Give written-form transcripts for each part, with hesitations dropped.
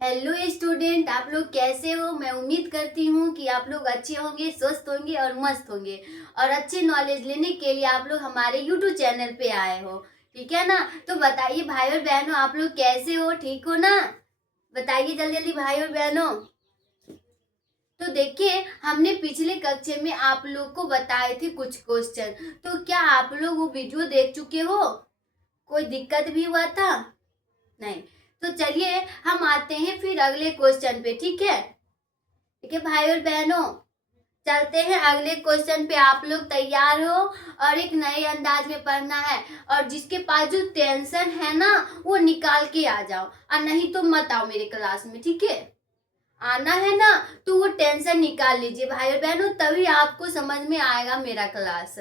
Hello student, आप लोग कैसे हो। मैं उम्मीद करती हूँ कि आप लोग अच्छे होंगे, स्वस्थ होंगे और मस्त होंगे और अच्छे नॉलेज लेने के लिए आप लोग हमारे यूट्यूब चैनल पे आए हो। ठीक है ना। तो बताइए भाई और बहनों, आप लोग कैसे हो, ठीक हो ना। बताइए जल्दी जल्दी भाई और बहनों। तो देखिए, हमने पिछले कक्षा में आप लोग को बताए थे कुछ क्वेश्चन। तो क्या आप लोग वो वीडियो देख चुके हो? कोई दिक्कत भी हुआ था? नहीं। तो चलिए हम आते हैं फिर अगले क्वेश्चन पे। ठीक है, ठीक है भाई और बहनों, चलते हैं अगले क्वेश्चन पे। आप लोग तैयार हो और एक नए अंदाज में पढ़ना है। और जिसके पास जो टेंशन है ना, वो निकाल के आ जाओ, और नहीं तो मत आओ मेरे क्लास में। ठीक है, आना है ना तो वो टेंशन निकाल लीजिए भाई और बहनों, तभी आपको समझ में आएगा मेरा क्लास।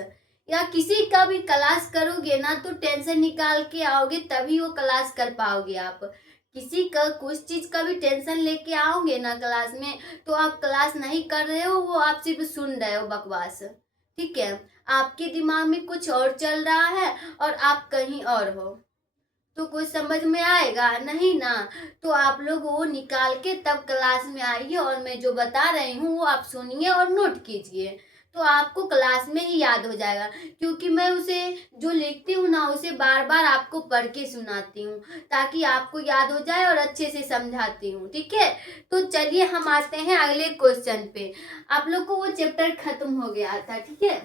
या किसी का भी क्लास करोगे ना तो टेंशन निकाल के आओगे, तभी वो क्लास कर पाओगे आप। किसी का कुछ चीज का भी टेंशन लेके आओगे ना क्लास में, तो आप क्लास नहीं कर रहे हो, वो आप सिर्फ सुन रहे हो बकवास। ठीक है, आपके दिमाग में कुछ और चल रहा है और आप कहीं और हो, तो कुछ समझ में आएगा नहीं ना। तो आप लोग वो निकाल के तब क्लास में आइए, और मैं जो बता रही हूँ वो आप सुनिए और नोट कीजिए, तो आपको क्लास में ही याद हो जाएगा। क्योंकि मैं उसे जो लिखती हूँ ना, उसे बार बार आपको पढ़ के सुनाती हूँ, ताकि आपको याद हो जाए और अच्छे से समझाती हूँ। ठीक है, तो चलिए हम आते हैं अगले क्वेश्चन पे। आप लोग को वो चैप्टर खत्म हो गया था। ठीक है,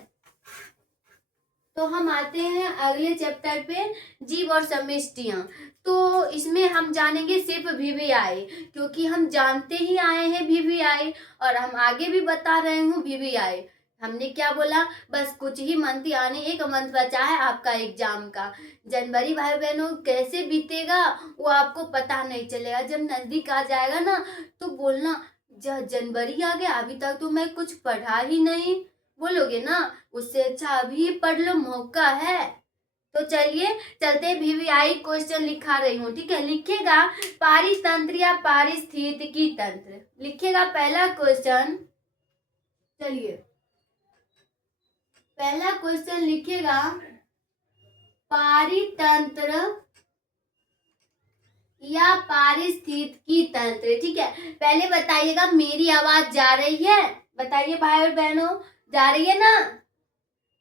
तो हम आते हैं अगले चैप्टर पे, जीव और समष्टियां। तो इसमें हम जानेंगे सिर्फ वीवीआई, क्योंकि हम जानते ही आए हैं वीवीआई, और हम आगे भी बता रहे हूँ वीवीआई। हमने क्या बोला, बस कुछ ही मंथ, यानी एक मंथ बचा है आपका एग्जाम का। जनवरी भाई बहनों कैसे बीतेगा वो आपको पता नहीं चलेगा। जब नजदीक आ जाएगा ना तो बोलना, जनवरी आ गया, अभी तक तो मैं कुछ पढ़ा ही नहीं, बोलोगे ना। उससे अच्छा अभी पढ़ लो, मौका है। तो चलिए चलते, वीवीआई क्वेश्चन लिखा रही हूँ। ठीक है, लिखेगा पारितंत्र या पारिस्थितिकी तंत्र, लिखेगा पहला क्वेश्चन। चलिए पहला क्वेश्चन लिखेगा पारितंत्र या पारिस्थितिकी तंत्र। ठीक है, पहले बताइएगा मेरी आवाज जा रही है, बताइए भाई और बहनों, जा रही है ना।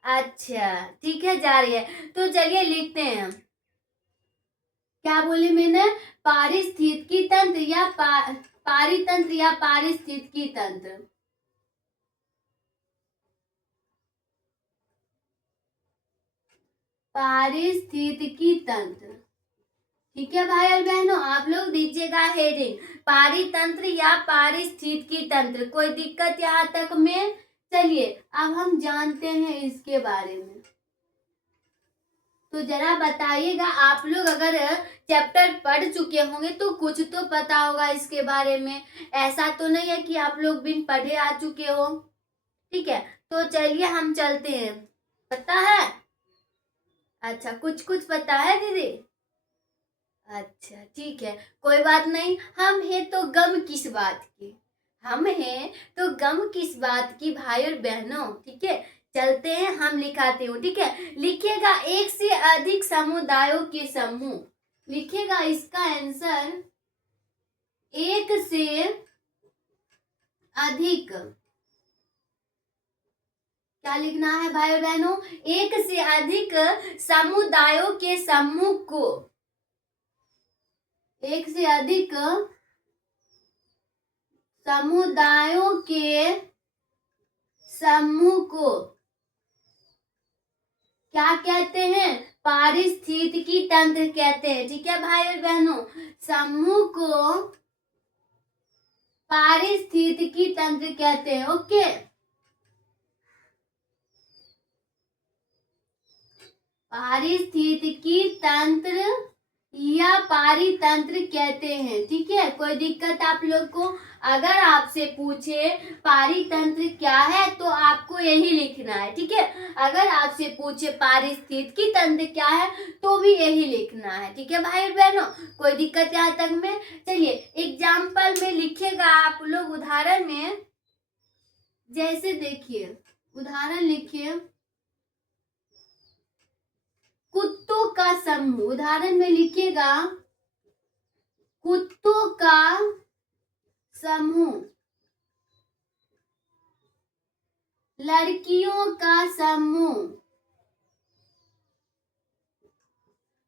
अच्छा ठीक है, जा रही है। तो चलिए लिखते हैं, क्या बोले मैंने, पारिस्थितिकी तंत्र या पारितंत्र या पारिस्थितिकी तंत्र। पारिस्थितिकी तंत्र। ठीक है भाई और बहनों, आप लोग दीजिएगा हेडिंग, पारितंत्र या पारिस्थितिकी तंत्र। कोई दिक्कत यहाँ तक में? चलिए अब हम जानते हैं इसके बारे में। तो जरा बताइएगा, आप लोग अगर चैप्टर पढ़ चुके होंगे तो कुछ तो पता होगा इसके बारे में। ऐसा तो नहीं है कि आप लोग बिन पढ़े आ चुके हो। ठीक है, तो चलिए हम चलते हैं। पता है? अच्छा, कुछ कुछ पता है दीदी। अच्छा ठीक है, कोई बात नहीं। हम हैं तो गम किस बात की, हम हैं तो गम किस बात की भाई और बहनों। ठीक है, चलते हैं, हम लिखाते हूँ। ठीक है, लिखिएगा एक से अधिक समुदायों के समूह, लिखिएगा इसका आंसर एक से अधिक। क्या लिखना है भाई और बहनों, एक से अधिक समुदायों के समूह को, एक से अधिक समुदायों के समूह को क्या कहते हैं, पारिस्थितिकी तंत्र कहते हैं। ठीक है भाई और बहनों, समूह को पारिस्थितिकी तंत्र कहते हैं। ओके, पारिस्थितिकी तंत्र या पारितंत्र कहते हैं। ठीक है, कोई दिक्कत आप लोग को? अगर आपसे पूछे पारितंत्र क्या है तो आपको यही लिखना है। ठीक है, अगर आपसे पूछे पारिस्थितिकी तंत्र क्या है तो भी यही लिखना है। ठीक है भाई बहनों, कोई दिक्कत यहाँ तक में? चलिए एग्जाम्पल में लिखेगा आप लोग, उदाहरण में जैसे देखिए, उदाहरण लिखिए, कुत्तों का समूह। उदाहरण में लिखिएगा कुत्तों का समूह, लड़कियों का समूह,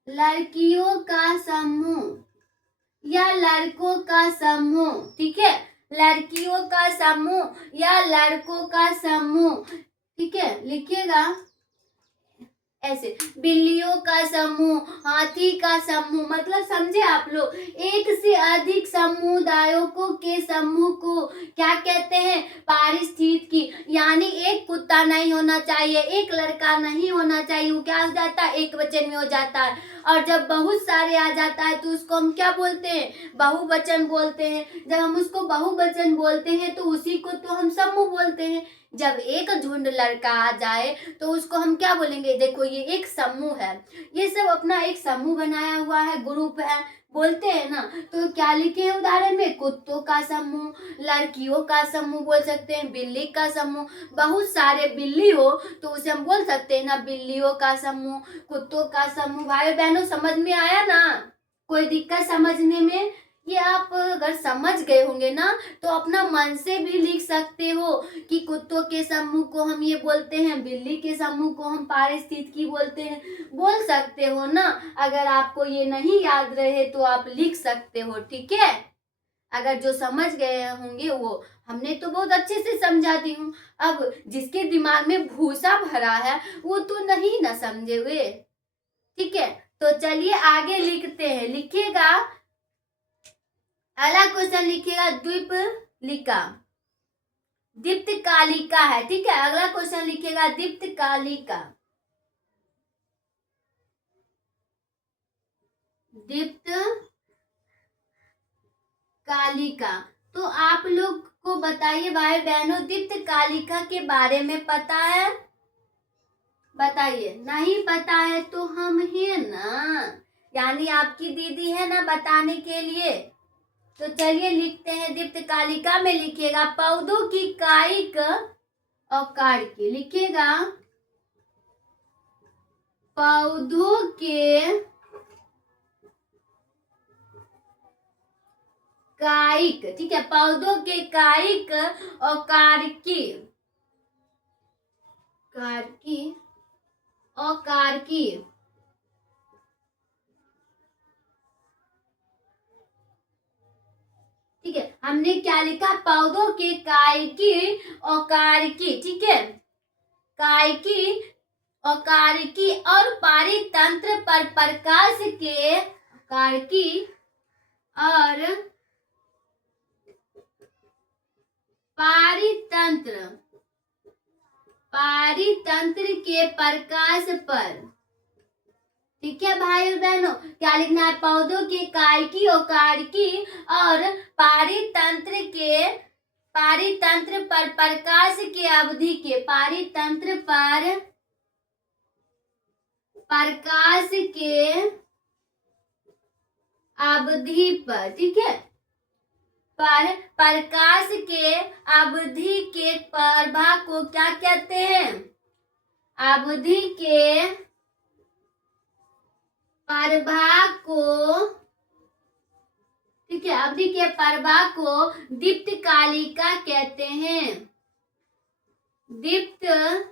लड़कियों का समूह या लड़कों का समूह। ठीक है, लड़कियों का समूह या लड़कों का समूह। ठीक है, लिखिएगा ऐसे, बिल्लियों का समूह, हाथी का समूह, मतलब समझे आप लोग, एक से अधिक समुदायों को के समूह को क्या कहते हैं, पारिस्थितिकी। यानी एक कुत्ता नहीं होना चाहिए, एक लड़का नहीं होना चाहिए, वो क्या हो जाता है, एक वचन में हो जाता है। और जब बहुत सारे आ जाता है तो उसको हम क्या बोलते हैं, बहुवचन बोलते हैं। जब हम उसको बहुवचन बोलते हैं तो उसी को तो हम समूह बोलते हैं। जब एक झुंड लड़का आ जाए तो उसको हम क्या बोलेंगे, देखो ये एक समूह है, ये सब अपना एक समूह बनाया हुआ है, ग्रुप है, बोलते हैं ना। तो क्या लिखे हैं उदाहरण में, कुत्तों का समूह, लड़कियों का समूह बोल सकते हैं, बिल्ली का समूह। बहुत सारे बिल्ली हो तो उसे हम बोल सकते हैं ना, बिल्लियों का समूह, कुत्तों का समूह। भाई बहनों समझ में आया ना, कोई दिक्कत समझने में? ये आप अगर समझ गए होंगे ना तो अपना मन से भी लिख सकते हो कि कुत्तों के समूह को हम ये बोलते हैं, बिल्ली के समूह को हम पारिस्थितिकी बोलते हैं, बोल सकते हो ना। अगर आपको ये नहीं याद रहे तो आप लिख सकते हो। ठीक है, अगर जो समझ गए होंगे वो, हमने तो बहुत अच्छे से समझा दी हूँ। अब जिसके दिमाग में भूसा भरा है वो तो नहीं ना समझे हुए। ठीक है, तो चलिए आगे लिखते हैं। लिखिएगा, अगला क्वेश्चन लिखिएगा, द्वीपलिका, दीप्तकालिका है। ठीक है, अगला क्वेश्चन लिखिएगा, दीप्तकालिका, दीप्तकालिका। तो आप लोग को बताइए भाई बहनों, दीप्तकालिका के बारे में पता है? बताइए, नहीं पता है तो हम हैं ना, यानी आपकी दीदी है ना बताने के लिए। तो चलिए लिखते हैं, दीप्तकालिका में लिखिएगा, पौधों की कायिक और कार्य। लिखिएगा, पौधों के कायिक। ठीक है, पौधों के कायिक और कार्की, कार्की और कार्की। ठीक है, हमने क्या लिखा, पौधों के कायिकी और कार्की। ठीक है, कायिकी और कार्की और पारितंत्र पर प्रकाश के, कार्की और पारितंत्र, पारितंत्र के प्रकाश पर। ठीक है भाई और बहनों, क्या लिखना है, पौधों की कायिकी और कार्की और पारितंत्र के, पारितंत्र पर प्रकाश के अवधि के, पारितंत्र पर प्रकाश के अवधि पर। ठीक है, पर प्रकाश के अवधि के प्रभाव को क्या कहते हैं, अवधि के प्रभाव को, ठीक है, अवधि के प्रभाव को दीप्तकालिका कहते हैं, दीप्तकालिका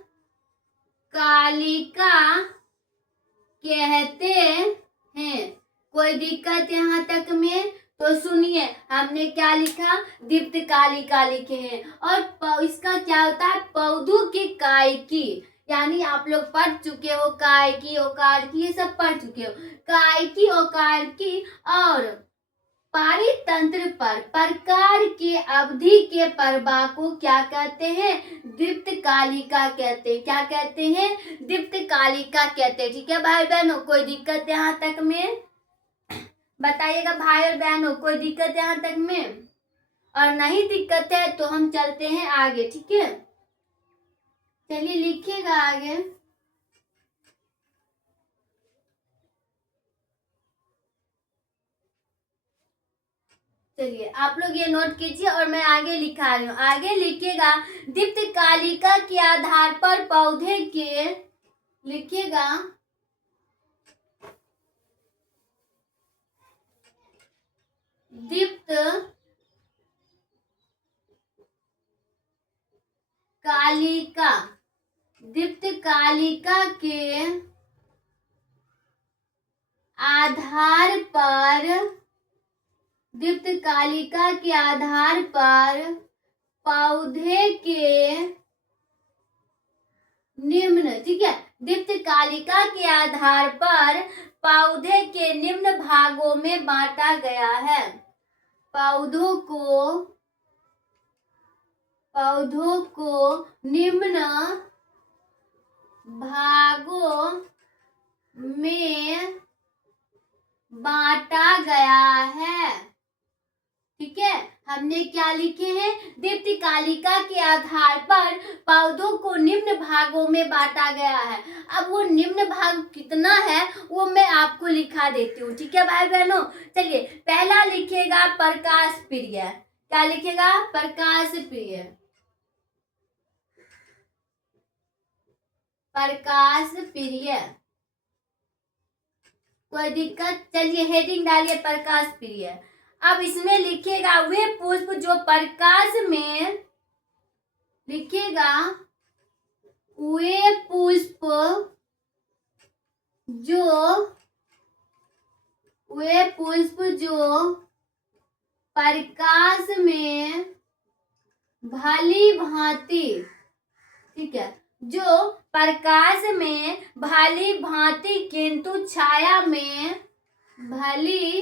कहते हैं। कोई दिक्कत यहाँ तक में? तो सुनिए, हमने क्या लिखा, दीप्तकालिका लिखे हैं। और इसका क्या होता है, पौधों की कायिकी, यानी आप लोग पढ़ चुके हो, कायिकी और कार्की ये सब पढ़ चुके हो। कायिकी और कार्की और पारितंत्र पर प्रकार के अवधि के प्रभाव को क्या कहते हैं, दीप्तकालिका कहते हैं। क्या कहते हैं, दीप्तकालिका कहते हैं। ठीक है भाई बहनों, कोई दिक्कत यहाँ तक में? बताइएगा भाई और बहनों, कोई दिक्कत यहाँ तक में? और नहीं दिक्कत है तो हम चलते हैं आगे। ठीक है, चलिए लिखिएगा आगे। चलिए आप लोग ये नोट कीजिए और मैं आगे लिखा रही हूँ। आगे लिखिएगा, दीप्तकालिका के आधार पर पौधे के, लिखिएगा, दीप्त कालिका के आधार पर पौधे के निम्न, ठीक है, दीप्तकालिका के आधार पर पौधे के निम्न भागों में बांटा गया है। पौधों को निम्न भागों में बांटा गया है। ठीक है, हमने क्या लिखे हैं? दीप्तकालिका के आधार पर पौधों को निम्न भागों में बांटा गया है। अब वो निम्न भाग कितना है वो मैं आपको लिखा देती हूँ। ठीक है भाई बहनों, चलिए पहला लिखेगा प्रकाश प्रिय। क्या लिखेगा? प्रकाश प्रिय। कोई दिक्कत? चलिए हेडिंग डालिए प्रकाश प्रिय। अब इसमें लिखेगा वे पुष्प जो प्रकाश में, लिखेगा वे पुष्प जो प्रकाश में भली भांति, ठीक है, जो प्रकाश में भली भांति किंतु छाया में भली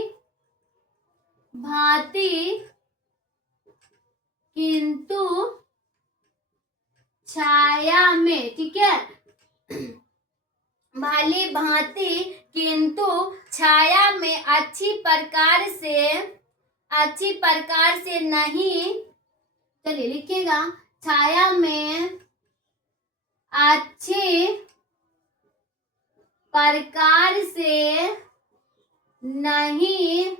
भांति किंतु छाया में, ठीक है, भली भांति किंतु छाया में अच्छी प्रकार से नहीं, चलिए लिखिएगा, छाया में अच्छी प्रकार से नहीं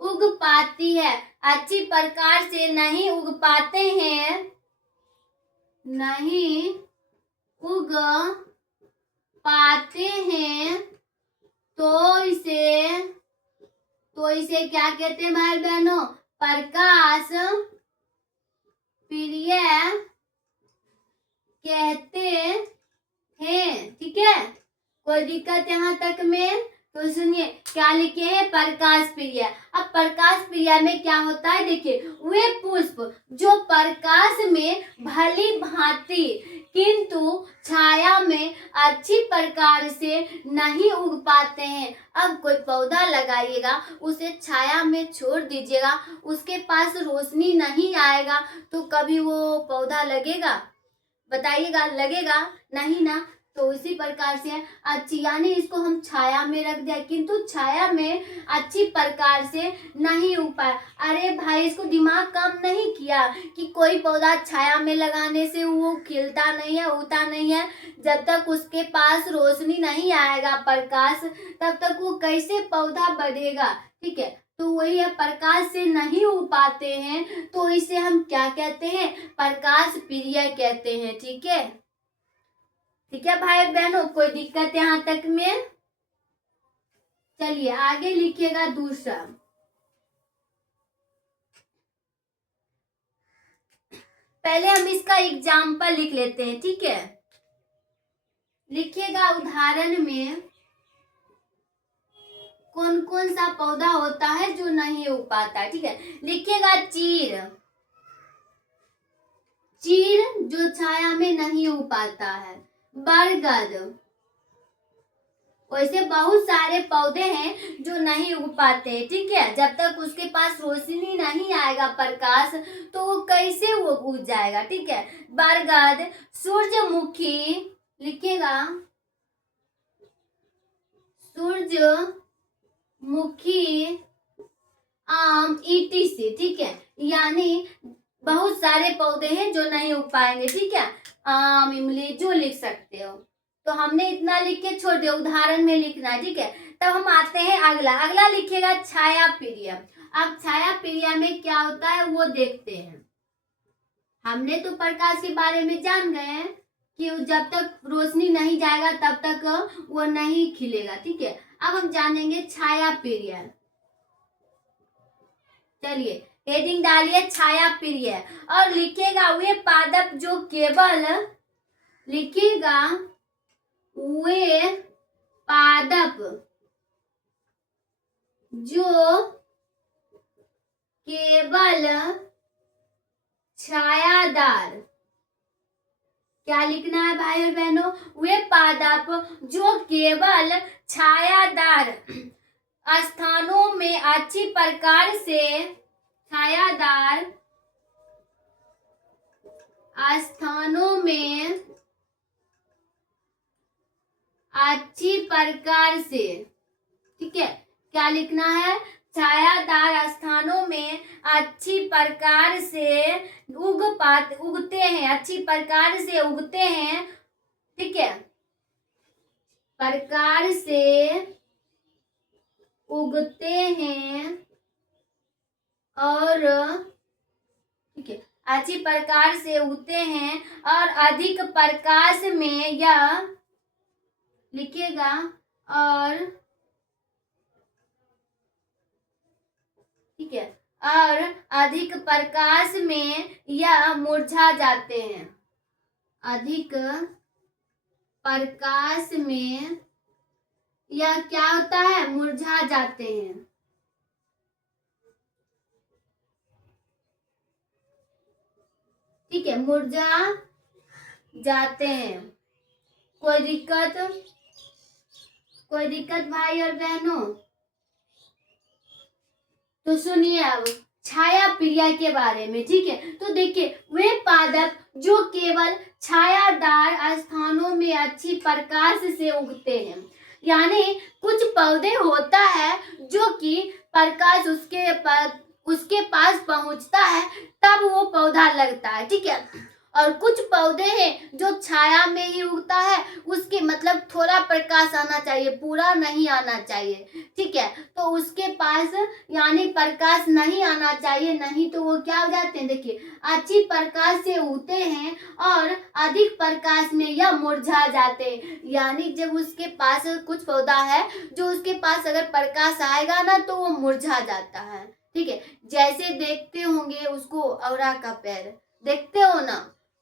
उग पाती है। अच्छी प्रकार से नहीं उग पाते हैं, नहीं उग पाते हैं, तो इसे क्या कहते हैं भाई बहनों? प्रकाश प्रिय कहते हैं। ठीक है, कोई दिक्कत यहाँ तक में? तो सुनिए क्या लिखे हैं? प्रकाश प्रिय। अब प्रकाश प्रिय में क्या होता है? देखिए, वे पुष्प जो प्रकाश में भली भांति किंतु छाया में अच्छी प्रकार से नहीं उग पाते हैं। अब कोई पौधा लगाइएगा, उसे छाया में छोड़ दीजिएगा, उसके पास रोशनी नहीं आएगा तो कभी वो पौधा लगेगा? बताइएगा, लगेगा नहीं ना। तो उसी प्रकार से अच्छी, यानी इसको हम छाया में रख दिया किंतु छाया में अच्छी प्रकार से नहीं उग पाया। अरे भाई, इसको दिमाग काम नहीं किया कि कोई पौधा छाया में लगाने से वो खिलता नहीं है, उगता नहीं है। जब तक उसके पास रोशनी नहीं आएगा, प्रकाश, तब तक वो कैसे पौधा बढ़ेगा? ठीक है, तो वही है, प्रकाश से नहीं उग पाते हैं तो इसे हम क्या कहते हैं? प्रकाश प्रिय कहते हैं। ठीक है, ठीक है भाई बहनों, कोई दिक्कत यहाँ तक में? चलिए आगे लिखिएगा दूसरा। पहले हम इसका एग्जाम्पल लिख लेते हैं। ठीक है, लिखिएगा उदाहरण में कौन कौन सा पौधा होता है जो नहीं उग पाता है। ठीक है, लिखिएगा चीर जो छाया में नहीं उग पाता है। बरगद, वैसे बहुत सारे पौधे हैं जो नहीं उग पाते। ठीक है, जब तक उसके पास रोशनी नहीं आएगा, प्रकाश, तो वो कैसे वो उग जाएगा? ठीक है, बरगद, सूरजमुखी, लिखिएगा सूरजमुखी, आम, ETC। ठीक है, यानी बहुत सारे पौधे हैं जो नहीं उग पाएंगे। ठीक है, आम, इमली, जो लिख सकते हो। तो हमने इतना लिख के छोड़ दिया, उदाहरण में लिखना है। ठीक है, तब हम आते हैं अगला लिखिएगा छाया प्रिय। अब छाया प्रिय में क्या होता है वो देखते हैं। हमने तो प्रकाश के बारे में जान गए हैं कि जब तक रोशनी नहीं जाएगा तब तक वो नहीं खिलेगा। ठीक है, अब हम जानेंगे छाया प्रिय। चलिए हेडिंग डालिए छाया प्रिय और लिखिएगा वे पादप जो केवल, लिखिएगा वे पादप जो केवल छायादार, क्या लिखना है भाई और बहनों, वे पादप जो केवल छायादार स्थानों में अच्छी प्रकार से, छायादार स्थानों में अच्छी प्रकार से, ठीक है, क्या लिखना है, छायादार स्थानों में अच्छी प्रकार से उगते हैं, अच्छी प्रकार से उगते हैं, ठीक है, प्रकार से उगते हैं और, ठीक है, अच्छी प्रकार से उगते हैं और अधिक प्रकाश में यह, लिखिएगा, और, ठीक है, और अधिक प्रकाश में यह मुरझा जाते हैं, अधिक प्रकाश में यह क्या होता है, मुरझा जाते हैं, ठीक है, मुरझा जाते हैं। कोई दिक्कत, कोई दिक्कत भाई और बहनों? तो सुनिए अब छाया प्रिया के बारे में, ठीक है। तो देखिए वे पादप जो केवल छायादार स्थानों में अच्छी प्रकाश से उगते हैं, यानी कुछ पौधे होता है जो कि प्रकाश उसके पास पहुंचता है तब वो पौधा लगता है, ठीक है। और कुछ पौधे हैं जो छाया में ही उगता है, उसके मतलब थोड़ा प्रकाश आना चाहिए, पूरा नहीं आना चाहिए, ठीक है। तो उसके पास यानी प्रकाश नहीं आना चाहिए, नहीं तो वो क्या हो जाते हैं, देखिए अच्छी प्रकाश से उगते हैं और अधिक प्रकाश में यह मुरझा जाते हैं, यानी जब उसके पास कुछ पौधा है जो उसके पास अगर प्रकाश आएगा ना तो वो मुरझा जाता है, ठीक है। जैसे देखते होंगे उसको औरा का पैर, देखते हो ना,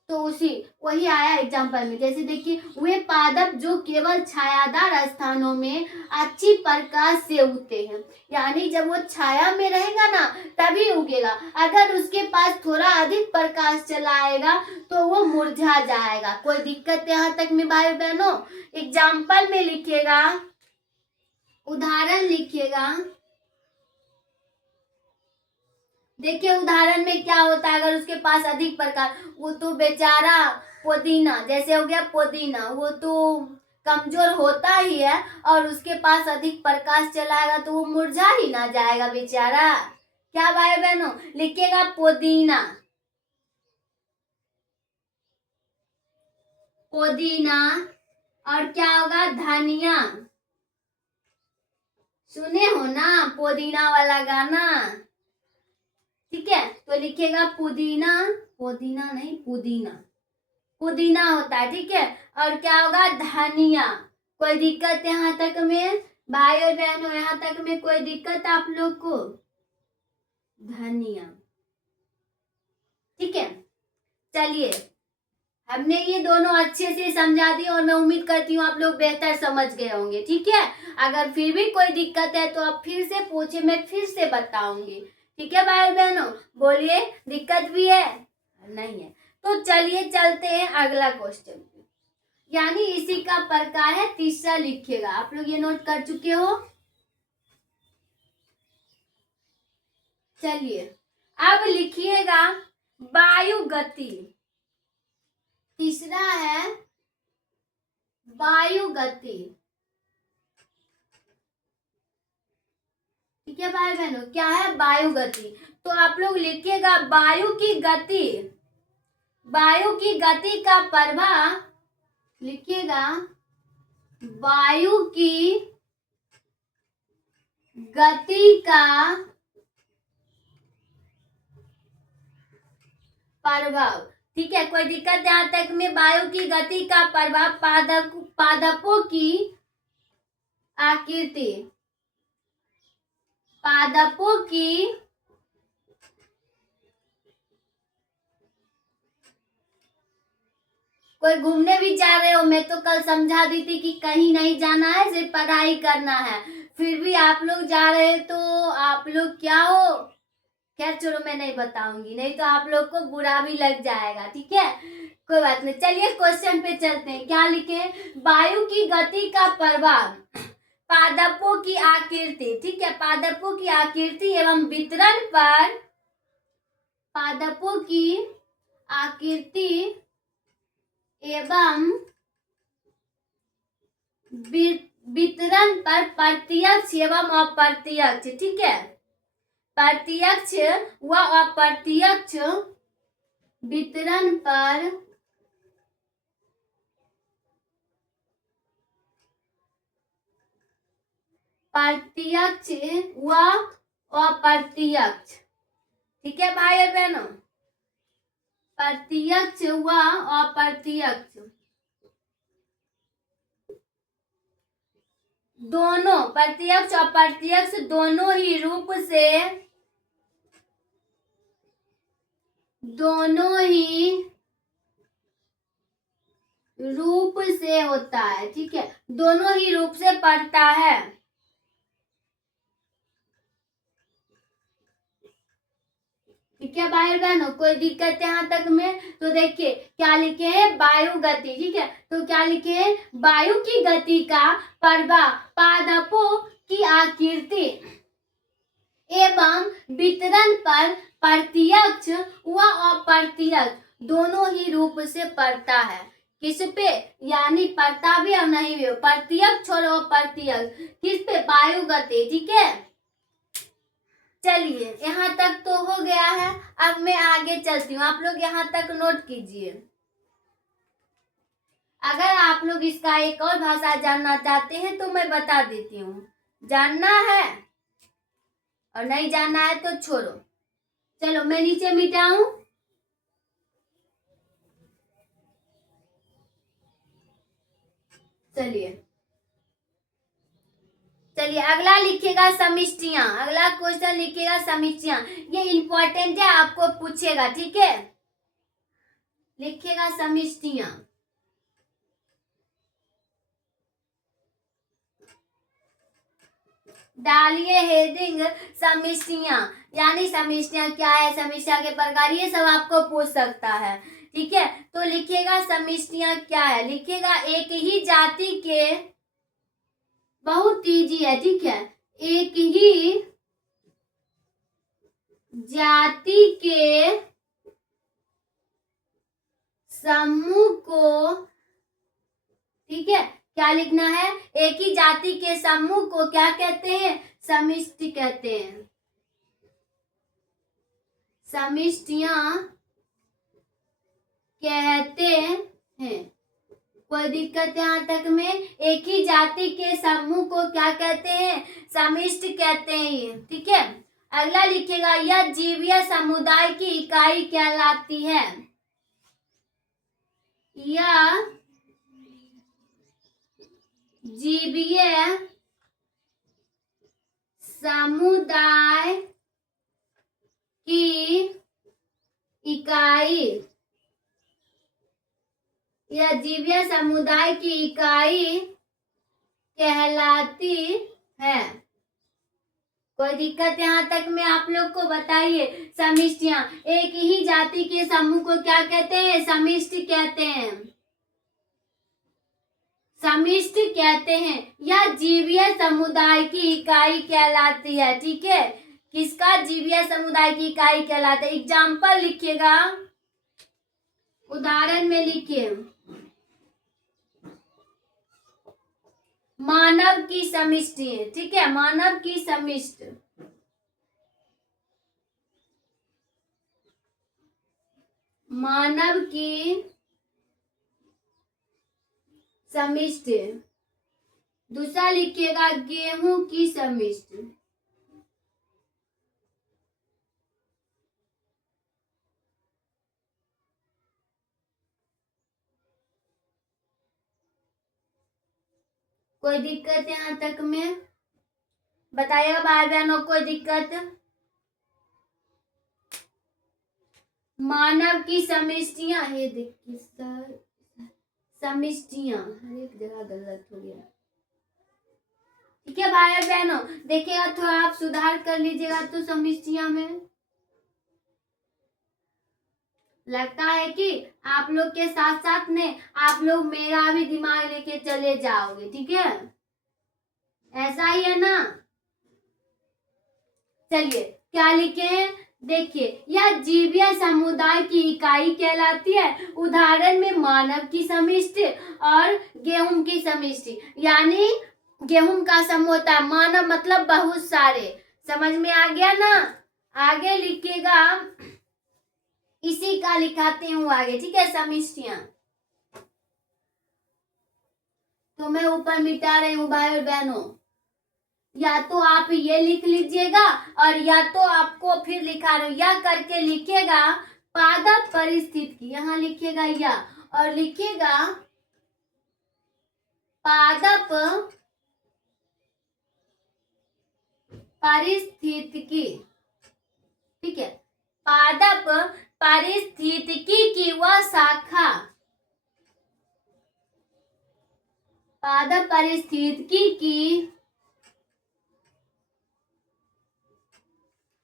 तो उसी वही आया एग्जाम्पल में। जैसे देखिए वे पादप जो केवल छायादार स्थानों में अच्छी प्रकाश से उगते हैं, यानी जब वो छाया में रहेगा ना तभी उगेगा, अगर उसके पास थोड़ा अधिक प्रकाश चला आएगा तो वो मुरझा जाएगा। कोई दिक्कत यहाँ तक में भाई बहनों? एग्जाम्पल में लिखिएगा, उदाहरण लिखिएगा। देखिए उदाहरण में क्या होता है, अगर उसके पास अधिक प्रकाश, वो तो बेचारा पुदीना, जैसे हो गया पुदीना, वो तो कमजोर होता ही है और उसके पास अधिक प्रकाश चलाएगा तो वो मुरझा ही ना जाएगा बेचारा। क्या भाई बहनों? लिखिएगा पुदीना, पुदीना, और क्या होगा, धनिया। सुने हो ना पुदीना वाला गाना, ठीक है। तो लिखिएगा पुदीना, पुदीना नहीं पुदीना, पुदीना होता है, ठीक है। और क्या होगा, धनिया। कोई दिक्कत यहाँ तक में भाई और बहनों? यहाँ तक में कोई दिक्कत आप लोग को? धनिया, ठीक है। चलिए हमने ये दोनों अच्छे से समझा दी और मैं उम्मीद करती हूँ आप लोग बेहतर समझ गए होंगे, ठीक है। अगर फिर भी कोई दिक्कत है तो आप फिर से पूछे, मैं फिर से बताऊंगी, ठीक है भाई बहनों? बोलिए दिक्कत भी है? नहीं है तो चलिए चलते हैं अगला क्वेश्चन, यानी इसी का प्रकार है तीसरा। लिखिएगा, आप लोग ये नोट कर चुके हो? चलिए अब लिखिएगा वायु गति। तीसरा है वायु गति, ठीक है भाई बहनों? क्या है, वायु गति। तो आप लोग लिखिएगा वायु की गति, वायु की गति का प्रभाव, लिखिएगा वायु की गति का प्रभाव, ठीक है। कोई दिक्कत यहाँ तक में? वायु की गति का प्रभाव पादपों की आकृति, पादपों की कोई घूमने भी जा रहे हो, मैं तो कल समझा दी थी कि कहीं नहीं जाना है, सिर्फ पढ़ाई करना है, फिर भी आप लोग जा रहे तो आप लोग क्या हो। खैर छोड़ो, मैं नहीं बताऊंगी, नहीं तो आप लोग को बुरा भी लग जाएगा, ठीक है, कोई बात नहीं। चलिए क्वेश्चन पे चलते हैं। क्या लिखे? वायु की गति का प्रभाव पादपों की आकृति, ठीक है, पादपों की आकृति एवं वितरण पर, पादपों की आकृति एवं वितरण पर प्रत्यक्ष एवं अप्रत्यक्ष, ठीक है, प्रत्यक्ष व अप्रत्यक्ष वितरण पर प्रत्यक्ष व अप्रत्यक्ष, ठीक है भाई और बहनों, प्रत्यक्ष व अप्रत्यक्ष दोनों, प्रत्यक्ष और अप्रत्यक्ष दोनों ही रूप से, दोनों ही रूप से होता है, ठीक है, दोनों ही रूप से पड़ता है। ठीक है भाई बहनों, कोई दिक्कत यहाँ तक में? तो देखिए क्या लिखे हैं, वायु गति, ठीक है, तो क्या लिखे हैं, वायु की गति का प्रभाव पादपों की आकृति एवं वितरण पर प्रत्यक्ष व अप्रत्यक्ष दोनों ही रूप से पड़ता है। किस पे? यानी पड़ता भी और नहीं भी, प्रत्यक्ष और अप्रत्यक्ष, किस पे? वायु गति, ठीक है। चलिए यहाँ तक तो हो गया है, अब मैं आगे चलती हूँ, आप लोग यहाँ तक नोट कीजिए। अगर आप लोग इसका एक और भाषा जानना चाहते हैं तो मैं बता देती हूँ, जानना है और नहीं जानना है तो छोड़ो। चलो मैं नीचे मिटाऊं, चलिए अगला लिखिएगा समिष्टियां, अगला क्वेश्चन लिखिएगा समिष्टियां, ये इंपॉर्टेंट है, आपको पूछेगा, ठीक है, लिखिएगा समिष्टियां। डालिए हेडिंग समिष्टियां, यानी समिष्टियां क्या है, समिष्टियां के प्रकार, ये सब आपको पूछ सकता है, ठीक है। तो लिखिएगा समिष्टियां क्या है, लिखिएगा एक ही जाति के, बहुत इजी है, ठीक है, एक ही जाति के समूह को, ठीक है, क्या लिखना है, एक ही जाति के समूह को क्या कहते हैं, समिष्टि कहते हैं। समिष्टियां कहते हैं। कोई दिक्कत यहाँ तक में? एक ही जाति के समूह को क्या कहते हैं, समिष्टि कहते हैं, ठीक है। अगला लिखिएगा, यह जीवीय समुदाय की इकाई कहलाती है। यह जीवीय समुदाय की इकाई, यह जीवीय समुदाय की इकाई कहलाती है। कोई दिक्कत यहाँ तक में? आप लोग को बताइए। समिष्टियां, एक ही जाति के समूह को क्या कहते हैं, समिष्टि कहते हैं, समिष्टि कहते हैं। यह जीवीय समुदाय की इकाई कहलाती है, ठीक है, किसका? जीवीय समुदाय की इकाई कहलाता है। एग्जाम्पल लिखिएगा, उदाहरण में लिखिए, मानव की समिष्टि, ठीक है, मानव की समिष्टि, मानव की समिष्टि। दूसरा लिखिएगा, गेहूं की समिष्टि, कोई दिक्कत यहाँ तक में? बताइएगा भाई बहनों, कोई दिक्कत? मानव की समिष्टियां, ये देखिए सर, समष्टियां, हर एक जगह गलत हो गया। ठीक है भाई और बहनों, देखिएगा थोड़ा आप सुधार कर लीजिएगा तो समष्टियां में लगता है कि आप लोग के साथ साथ में आप लोग मेरा भी दिमाग लेके चले जाओगे। ठीक है, ऐसा ही है ना। चलिए क्या लिखे हैं, देखिए, यह जीवीय समुदाय की इकाई कहलाती है। उदाहरण में मानव की समष्टि और गेहूं की समष्टि, यानी गेहूं का समूह होता है, मानव मतलब बहुत सारे। समझ में आ गया ना। आगे लिखिएगा, इसी का लिखाते हूँ आगे। ठीक है, समष्टियां तो मैं ऊपर मिटा रही हूँ भाई और बहनों। या तो आप ये लिख लीजिएगा और या तो आपको फिर लिखा रहा हूं, या करके लिखिएगा पादप परिस्थिति, यहां लिखिएगा या, और लिखिएगा पादप परिस्थितिकी। ठीक है, पादप परिस्थितिकी की वह शाखा, पादप परिस्थितिकी की,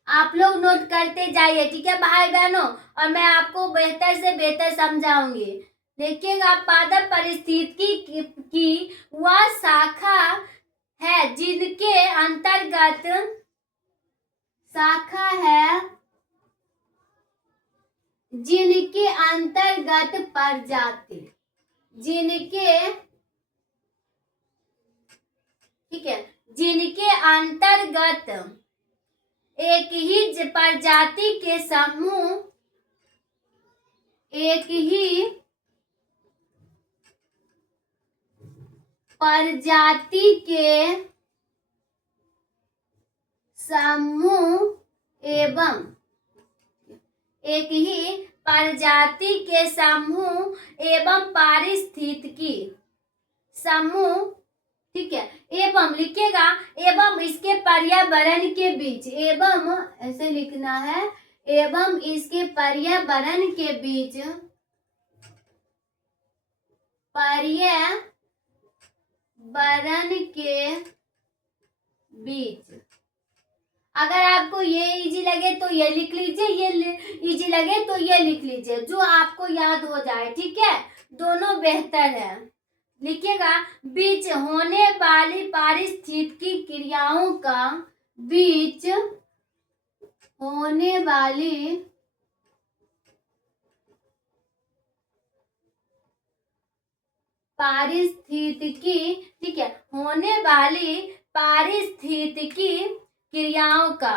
आप लोग नोट करते जाइए। ठीक है भाई बहनों, और मैं आपको बेहतर से बेहतर समझाऊंगी। देखिएगा, पादप परिस्थितिकी की वह शाखा है जिनके अंतर्गत, शाखा है जिनके अंतर्गत प्रजाति, जिनके, ठीक है, जिनके अंतर्गत एक ही प्रजाति के समूह, एक ही प्रजाति के समूह एवं, एक ही प्रजाति के समूह एवं पारिस्थितिकी समूह, ठीक है, एवं लिखिएगा, एवं इसके पर्यावरण के बीच, एवं ऐसे लिखना है, एवं इसके पर्यावरण के बीच, पर्यावरण के बीच। अगर आपको ये इजी लगे तो ये लिख लीजिए, ये इजी लगे तो ये लिख लीजिए, जो आपको याद हो जाए। ठीक है, दोनों बेहतर है। लिखिएगा, बीच होने वाली पारिस्थितिकी क्रियाओं का, बीच होने वाली पारिस्थितिकी, ठीक है, होने वाली पारिस्थितिकी क्रियाओं का।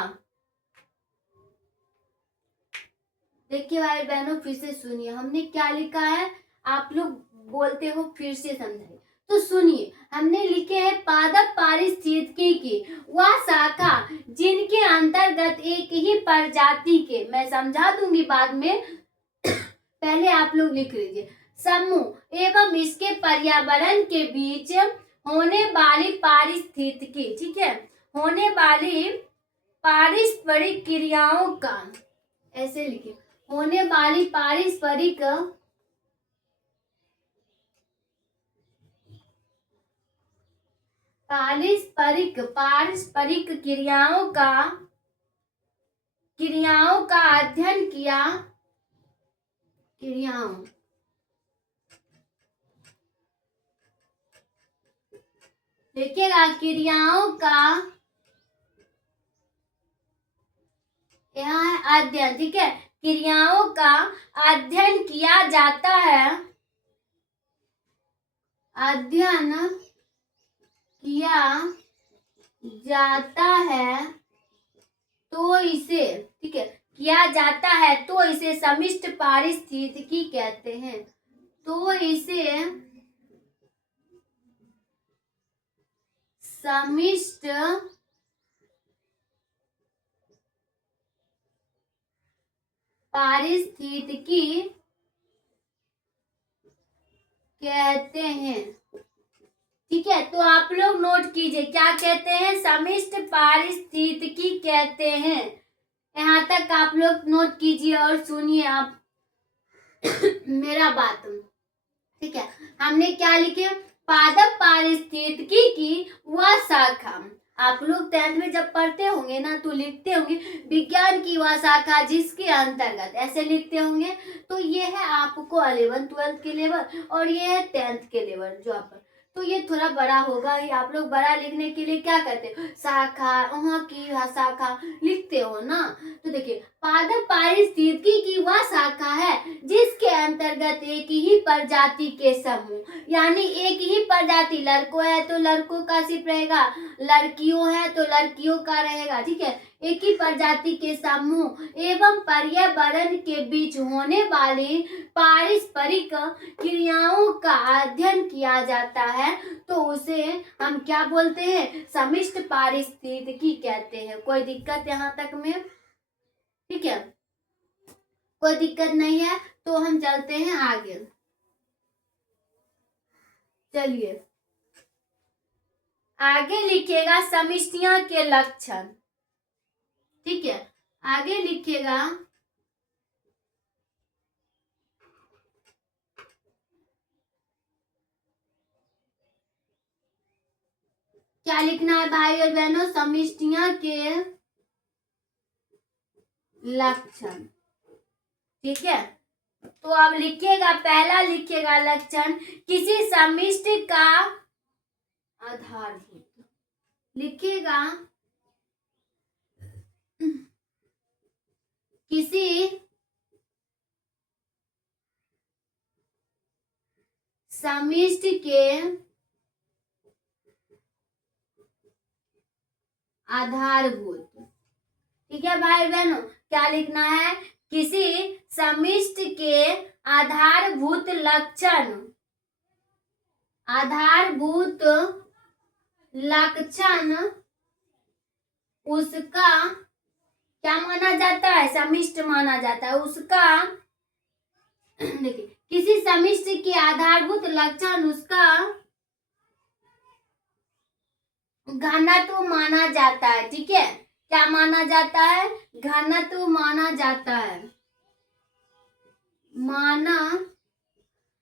देखिए भाई बहनों, फिर से सुनिए, हमने क्या लिखा है, आप लोग बोलते हो फिर से समझाइए। तो सुनिए, हमने लिखे हैं पादप पारिस्थितिकी की वह शाखा जिनके अंतर्गत एक ही प्रजाति के, मैं समझा दूंगी बाद में, पहले आप लोग लिख लीजिए, समूह एवं इसके पर्यावरण के बीच होने वाली पारिस्थितिकी, ठीक है, होने वाली पारस्परिक क्रियाओं का, ऐसे लिखिए, होने वाली पारस्परिक क्रियाओं का अध्ययन किया, क्रियाओं, देखिएगा, क्रियाओं का यहाँ है अध्ययन, ठीक है, क्रियाओं का अध्ययन किया जाता है, अध्ययन किया जाता है तो इसे, ठीक है, किया जाता है तो इसे समष्टि पारिस्थितिकी कहते हैं, तो इसे समष्टि पारिस्थितिकी कहते हैं। ठीक है, तो आप लोग नोट कीजिए, क्या कहते हैं, समष्टि पारिस्थितिकी कहते हैं। यहाँ तक आप लोग नोट कीजिए और सुनिए आप मेरा बात। ठीक है, हमने क्या लिखे, पादप पारिस्थितिकी की वह शाखा। आप लोग 10th में जब पढ़ते होंगे ना तो लिखते होंगे विज्ञान की वह शाखा जिसके अंतर्गत, ऐसे लिखते होंगे। तो ये है आपको 11th 12th के लेवल और ये है 10th के लेवल जो आप, तो ये थोड़ा बड़ा होगा ही। आप लोग बड़ा लिखने के लिए क्या करते हो, शाखा, वहाँ की शाखा लिखते हो ना। तो देखिए, पादप पारिस्थितिकी की वह शाखा है जिसके अंतर्गत एक ही प्रजाति के समूह, यानी एक ही प्रजाति, लड़कों है तो लड़कों का सिर्फ रहेगा, लड़कियों है तो लड़कियों का रहेगा, ठीक है। एक ही प्रजाति के समूह एवं पर्यावरण के बीच होने वाली पारस्परिक क्रियाओं का अध्ययन किया जाता है, तो उसे हम क्या बोलते हैं, समष्टि पारिस्थितिकी कहते हैं। कोई दिक्कत यहाँ तक में, ठीक है, कोई दिक्कत नहीं है। तो हम चलते हैं आगे। चलिए आगे लिखेगा समष्टियां के लक्षण, ठीक है, आगे लिखेगा क्या लिखना है भाई और बहनों, समष्टियां के लक्षण, ठीक है। तो अब लिखिएगा, पहला लिखिएगा लक्षण, किसी समष्टि का आधारभूत, लिखिएगा किसी समष्टि के आधारभूत, ठीक है भाई बहनों, क्या लिखना है, किसी समष्टि के आधारभूत लक्षण, आधारभूत लक्षण उसका क्या माना जाता है, समष्टि माना जाता है उसका। देखिए, किसी समष्टि के आधारभूत लक्षण उसका घनत्व माना जाता है, ठीक है। क्या माना जाता है, घनत्व माना जाता है, माना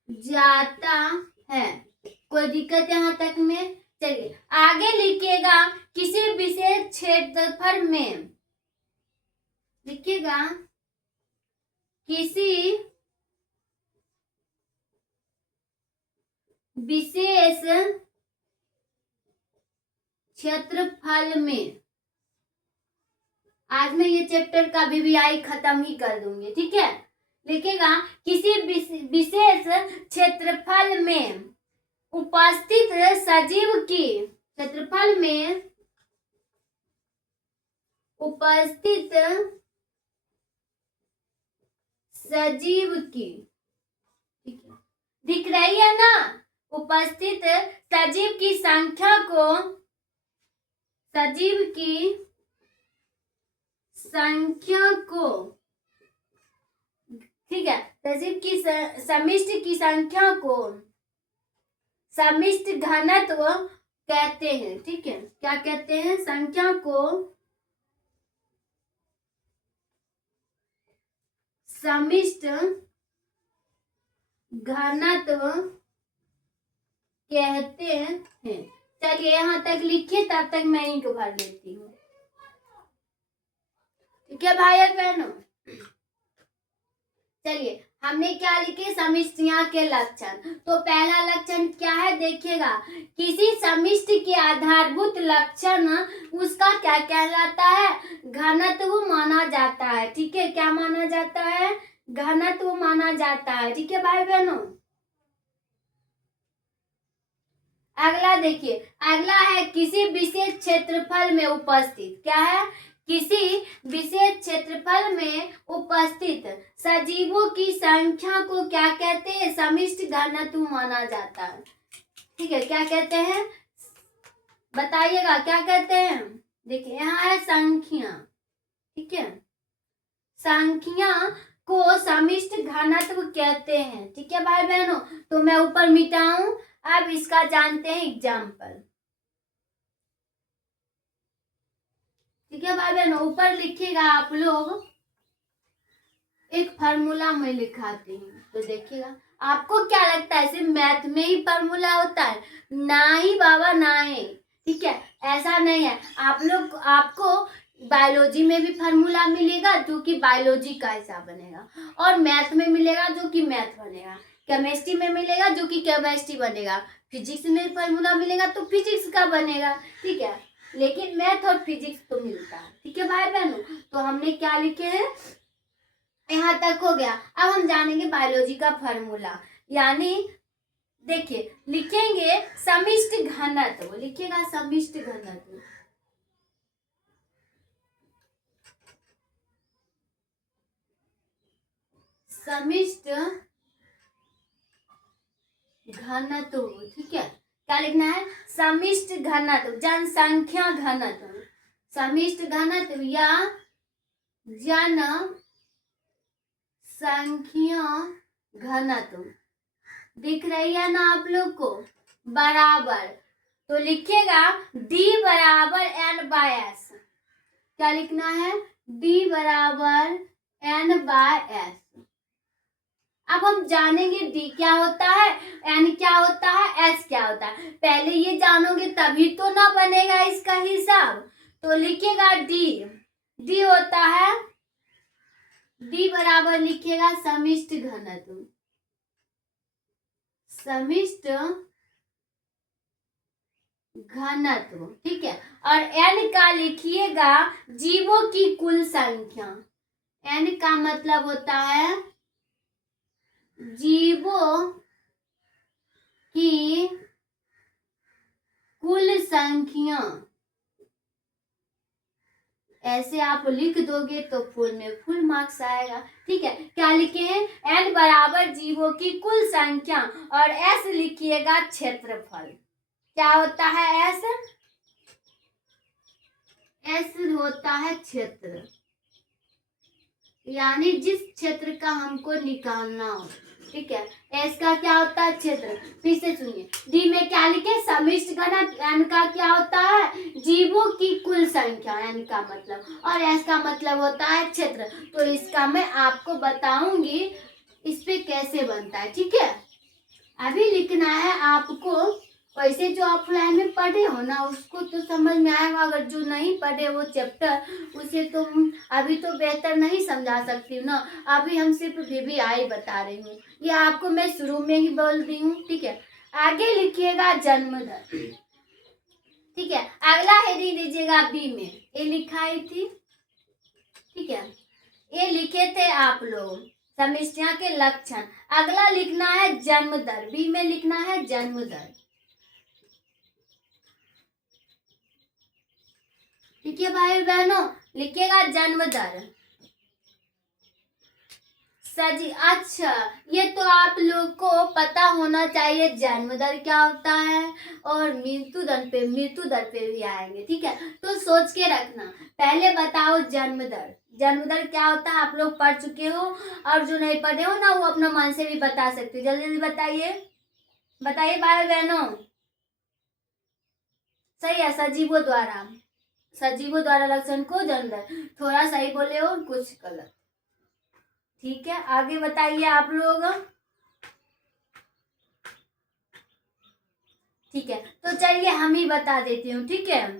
जाता है। कोई दिक्कत यहाँ तक में। चलिए आगे लिखिएगा, किसी विशेष क्षेत्रफल में, लिखिएगा किसी विशेष क्षेत्रफल में, आज मैं ये चैप्टर का VVI खत्म ही कर दूंगी, ठीक है। लिखेगा किसी विशेष क्षेत्रफल में उपस्थित सजीव की, क्षेत्रफल में उपस्थित सजीव की, ठीक है, दिख रही है ना, उपस्थित सजीव की संख्या को, सजीव की संख्या को, ठीक है, सजीव की समष्टि की संख्या को समष्टि घनत्व कहते हैं, ठीक है। क्या कहते हैं, संख्या को समष्टि घनत्व कहते हैं। चलिए यहाँ तक लिखिए, तब तक मैं ही को भर लेती हूँ, ठीक है भाई और बहनों। चलिए हमने क्या लिखे, समष्टियां के लक्षण। तो पहला लक्षण क्या है, देखिएगा, किसी समष्टि के आधारभूत लक्षण उसका क्या कहलाता है, घनत्व माना जाता है, ठीक है। क्या माना जाता है, घनत्व माना जाता है, ठीक है भाई बहनों। अगला देखिए, अगला है किसी विशेष क्षेत्रफल में उपस्थित, क्या है, किसी विशेष क्षेत्रफल में उपस्थित सजीवों की संख्या को क्या कहते हैं, समष्टि घनत्व माना जाता है, ठीक है। क्या कहते हैं, बताइएगा क्या कहते हैं। देखिए यहाँ है संख्या, ठीक है, संख्या को समष्टि घनत्व कहते हैं, ठीक है भाई बहनों। तो मैं ऊपर मिटाऊं, अब इसका जानते हैं एग्जाम्पल, ठीक है भाई बहनों। ऊपर लिखिएगा आप लोग, एक फार्मूला मैं लिखाती हूँ, तो देखिएगा आपको क्या लगता है सिर्फ मैथ में ही फार्मूला होता है? ना ही बाबा, ना ही। ठीक है, ऐसा नहीं है। आपको बायोलॉजी में भी फार्मूला मिलेगा जो कि बायोलॉजी का हिसाब बनेगा, और मैथ में मिलेगा जो कि मैथ बनेगा, केमिस्ट्री में मिलेगा जो कि केमिस्ट्री बनेगा, फिजिक्स में फार्मूला मिलेगा तो फिजिक्स का बनेगा। ठीक है, लेकिन मैथ और फिजिक्स तो मिलता है। ठीक है भाई बहनों, तो हमने क्या लिखे हैं, यहाँ तक हो गया। अब हम जानेंगे बायोलॉजी का फार्मूला, यानी देखिए लिखेंगे समिष्ट घनत्व, लिखिएगा समिष्ट घनत्व। समिष्ट घनत्व, ठीक है, क्या लिखना है, समिष्ट घनत्व, जनसंख्या घनत्व, समिष्ट घनत्व या जनसंख्या घनत्व। दिख रही है ना आप लोग को, बराबर, तो लिखिएगा D बराबर N/S। क्या लिखना है, D बराबर N/S। अब हम जानेंगे D क्या होता है, N क्या होता है, S क्या होता है। पहले ये जानोगे तभी तो ना बनेगा इसका हिसाब। तो लिखिएगा D होता है, D बराबर लिखिएगा समिष्ट घनत्व, समिष्ट घनत्व। ठीक है, और N का लिखिएगा जीवों की कुल संख्या। N का मतलब होता है जीवों की कुल संख्या। ऐसे आप लिख दोगे तो फुल में फुल मार्क्स आएगा। ठीक है, क्या लिखे हैं, N बराबर जीवों की कुल संख्या, और S लिखिएगा क्षेत्रफल। क्या होता है S होता है क्षेत्र, यानी जिस क्षेत्र का हमको निकालना हो। ठीक है, S का क्या होता है, क्षेत्र। फिर से सुनिए, D में क्या लिखे, समिष्ट घनत्व, N का क्या होता है, जीवों की कुल संख्या, N का मतलब, और S का मतलब होता है क्षेत्र। तो इसका मैं आपको बताऊंगी इस पे कैसे बनता है। ठीक है, अभी लिखना है आपको, वैसे जो ऑफलाइन में पढ़े हो ना उसको तो समझ में आएगा, अगर जो नहीं पढ़े वो चैप्टर उसे तो अभी तो बेहतर नहीं समझा सकती हूँ ना। अभी हम सिर्फ VVI बता रही हूँ, ये आपको मैं शुरू में ही बोल दी हूँ। ठीक है, आगे लिखिएगा जन्म दर। ठीक है, अगला हेडिंग दीजिएगा B में, ये लिखाई थी। ठीक है, ये लिखे थे आप लोग समिष्टियां के लक्षण। अगला लिखना है जन्म दर, B में लिखना है जन्म दर। ठीक है भाई बहनों, लिखिएगा जन्म दर। अच्छा, ये तो आप लोग को पता होना चाहिए जन्म दर क्या होता है, और मृत्यु दर पे भी आएंगे। ठीक है, तो सोच के रखना। पहले बताओ जन्म दर क्या होता है, आप लोग पढ़ चुके हो, और जो नहीं पढ़े हो ना वो अपना मन से भी बता सकते हो। जल्दी जल्दी बताइए, बताइए भाई बहनों। सही है, सजीवों द्वारा लक्षण को जन्म दर। थोड़ा सही बोले हो, कुछ गलत। ठीक है, आगे बताइए आप लोग। ठीक है, तो चलिए हम ही बता देती हूँ। ठीक है,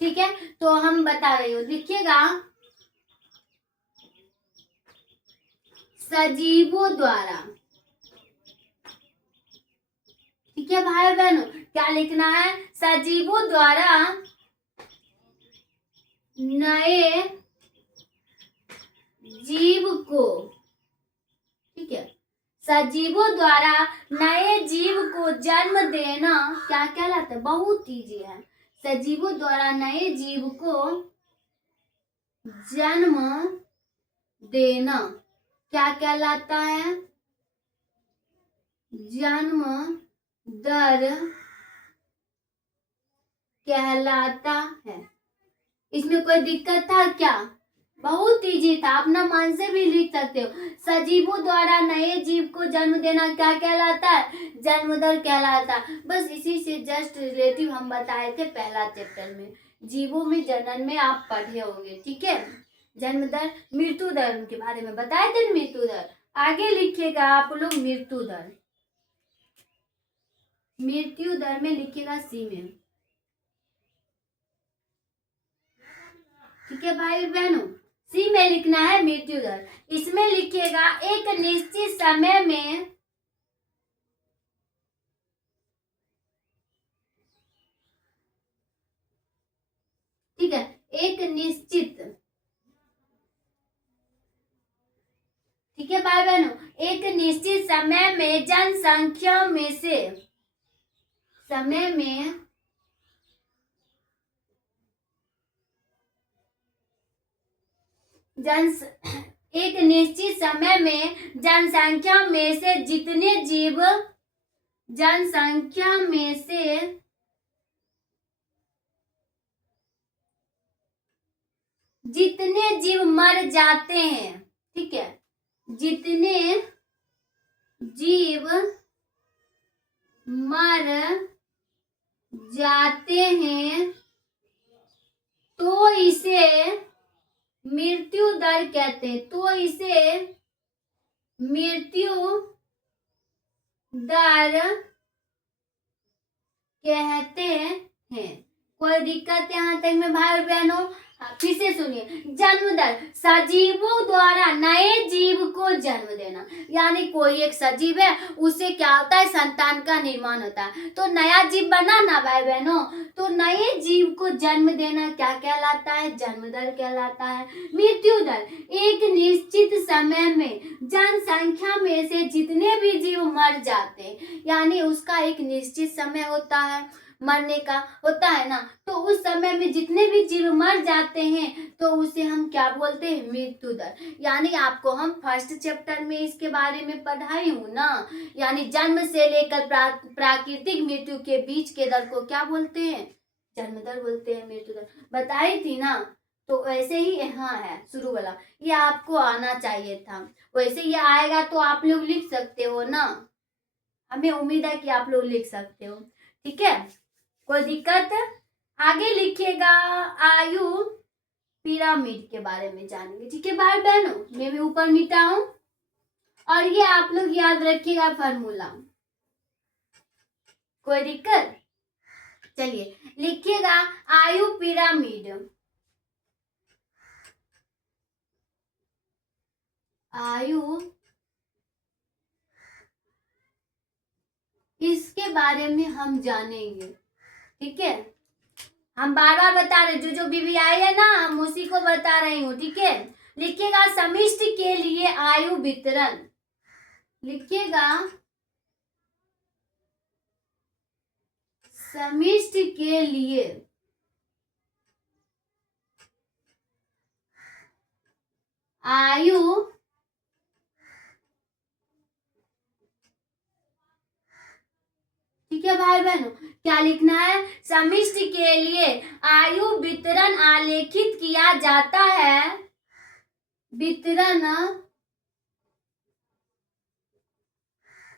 ठीक है, तो हम बता रही हूँ, लिखिएगा सजीवों द्वारा। ठीक है भाई बहनों, क्या लिखना है, सजीवों द्वारा नए जीव को। ठीक है, सजीवों द्वारा नए जीव को जन्म देना क्या कहलाता है, बहुत इजी है। सजीवों द्वारा नए जीव को जन्म देना क्या कहलाता है, जन्म दर कहलाता है। इसमें कोई दिक्कत था क्या, बहुत इजी था, अपना मन से भी लिख सकते हो। सजीवों द्वारा नए जीव को जन्म देना क्या कहलाता है, जन्म दर कहलाता है। बस इसी से जस्ट रिलेटिव हम बताए थे पहला चैप्टर में, जीवों में जनन में आप पढ़े होंगे। ठीक है, जन्म दर, मृत्यु दर के बारे में बताए थे, मृत्यु दर। आगे लिखिएगा आप लोग मृत्यु दर, मृत्यु दर में लिखिएगा सी में, ठीक है भाई बहनों, सी में लिखना है मृत्यु दर। इसमें लिखिएगा एक निश्चित समय में, ठीक है, एक निश्चित, ठीक है भाई बहनों, एक निश्चित समय में जनसंख्या में से, समय में एक निश्चित समय में जनसंख्या में से जितने जीव, जनसंख्या में से जितने जीव मर जाते हैं, ठीक है, जितने जीव मर जाते हैं तो इसे मृत्यु दर कहते हैं, तो इसे मृत्यु दर कहते हैं। कोई दिक्कत यहाँ तक में भाई बहनों? फिर से सुनिए, जन्म दर, सजीवों द्वारा नए जीव को जन्म देना, यानी कोई एक सजीव है, उससे क्या होता है, संतान का निर्माण होता है, तो नया जीव बना ना भाई बहनों, तो नए जीव को जन्म देना क्या कहलाता है, जन्म दर कहलाता है। मृत्यु दर, एक निश्चित समय में जनसंख्या में से जितने भी जीव मर जाते हैं, यानी उसका एक निश्चित समय होता है, मरने का होता है ना, तो उस समय में जितने भी जीव मर जाते हैं तो उसे हम क्या बोलते हैं, मृत्यु दर। यानी आपको हम फर्स्ट चैप्टर में इसके बारे में पढ़ाई हूँ ना, यानी जन्म से लेकर प्राकृतिक मृत्यु के बीच के दर को क्या बोलते हैं, जन्म दर बोलते हैं, मृत्यु दर बताई थी ना। तो ऐसे ही यहाँ है शुरू वाला, ये आपको आना चाहिए था, वैसे ये आएगा तो आप लोग लिख सकते हो ना, हमें उम्मीद है कि आप लोग लिख सकते हो, ठीक है, कोई दिक्कत? आगे लिखिएगा आयु पिरामिड के बारे में जानेंगे, ठीक है भाई बहनों, मैं भी ऊपर मिटाऊं और ये आप लोग याद रखिएगा फॉर्मूला, कोई दिक्कत? चलिए लिखिएगा आयु पिरामिड, आयु, इसके बारे में हम जानेंगे, ठीक है, हम बार बार बता रहे, जो बीबी आई है ना, हम उसी को बता रही हूँ, ठीक है। लिखिएगा समष्टि के लिए आयु वितरण, लिखिएगा समष्टि के लिए आयु ठीक है भाई बहनों, क्या लिखना है, समष्टि के लिए आयु वितरण आलेखित किया जाता है, वितरण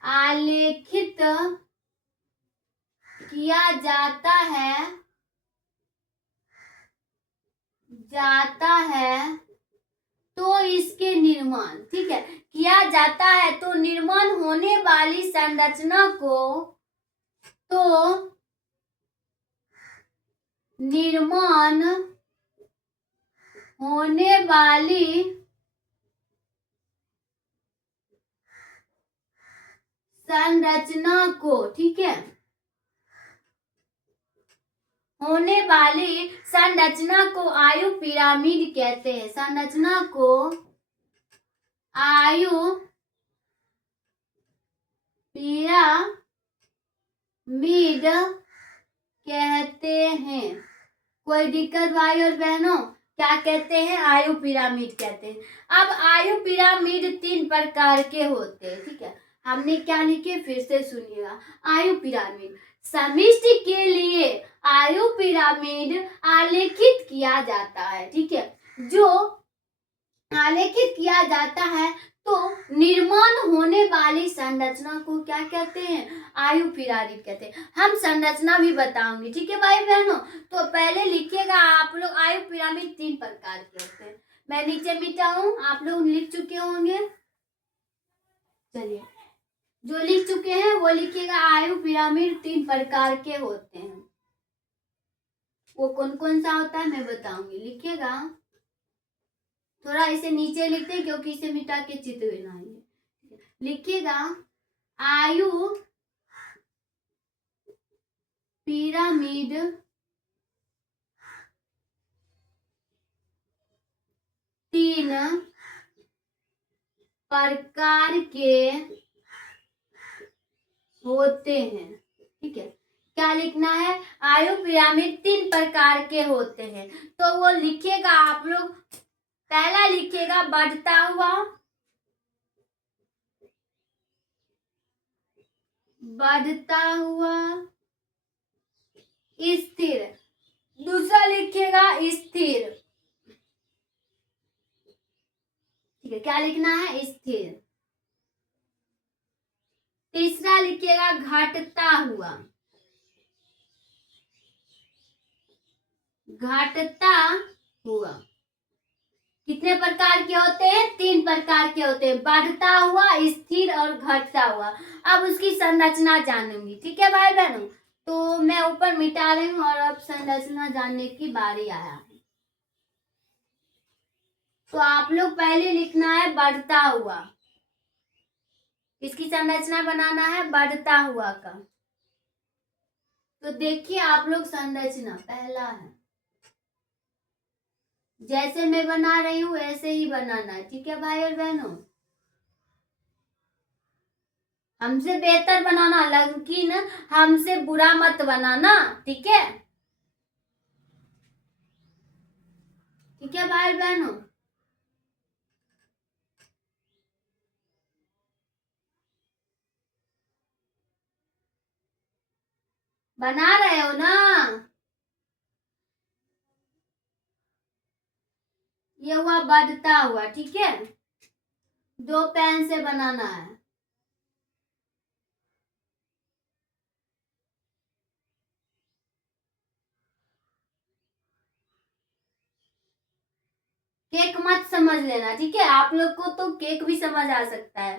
आलेखित किया जाता है तो इसके निर्माण, ठीक है, किया जाता है तो निर्माण होने वाली संरचना को, तो निर्माण होने वाली संरचना को, ठीक है, होने वाली संरचना को आयु पिरामिड कहते हैं, संरचना को आयु पिरामिड कहते हैं। कोई दिक्कत भाई और बहनों? क्या कहते हैं, आयु पिरामिड कहते हैं। अब आयु पिरामिड 3 प्रकार के होते हैं, ठीक है, हमने क्या लिखे फिर से सुनिएगा। आयु पिरामिड, समष्टि के लिए आयु पिरामिड आलेखित किया जाता है, ठीक है, जो आलेखित किया जाता है तो निर्माण होने वाली संरचना को क्या कहते हैं, आयु पिरामिड कहते हैं। हम संरचना भी बताऊंगी, ठीक है भाई बहनों। तो पहले लिखिएगा आप लोग, आयु पिरामिड 3 प्रकार के होते हैं। मैं नीचे मिटाऊं, आप लोग लिख चुके होंगे। चलिए, जो लिख चुके हैं वो लिखिएगा। आयु पिरामिड 3 प्रकार के होते हैं। वो कौन कौन सा होता है मैं बताऊंगी, लिखिएगा। थोड़ा इसे नीचे लिखते हैं क्योंकि इसे मिटा के चित्र बनाएंगे। लिखिएगा, आयु पिरामिड 3 प्रकार के होते हैं। ठीक है, क्या लिखना है? आयु पिरामिड 3 प्रकार के होते हैं। तो वो लिखिएगा आप लोग। पहला लिखिएगा बढ़ता हुआ, बढ़ता हुआ स्थिर। दूसरा लिखिएगा स्थिर। ठीक है, क्या लिखना है? स्थिर। तीसरा लिखिएगा घटता हुआ, घटता हुआ। कितने प्रकार के होते हैं? 3 प्रकार के होते हैं, बढ़ता हुआ, स्थिर और घटता हुआ। अब उसकी संरचना जानूंगी। ठीक है भाई बहनों, तो मैं ऊपर मिटा रही हूँ और अब संरचना जानने की बारी आया है। तो आप लोग पहले लिखना है बढ़ता हुआ। इसकी संरचना बनाना है बढ़ता हुआ का। तो देखिए आप लोग, संरचना पहला है, जैसे मैं बना रही हूँ ऐसे ही बनाना है। ठीक है भाई और बहनों, हमसे बेहतर बनाना, लेकिन हमसे बुरा मत बनाना। ठीक है, ठीक है भाई बहनों। बना रहे हो ना? ये हुआ बढ़ता हुआ। ठीक है, 2 पेन से बनाना है। केक मत समझ लेना। ठीक है, आप लोग को तो केक भी समझ आ सकता है,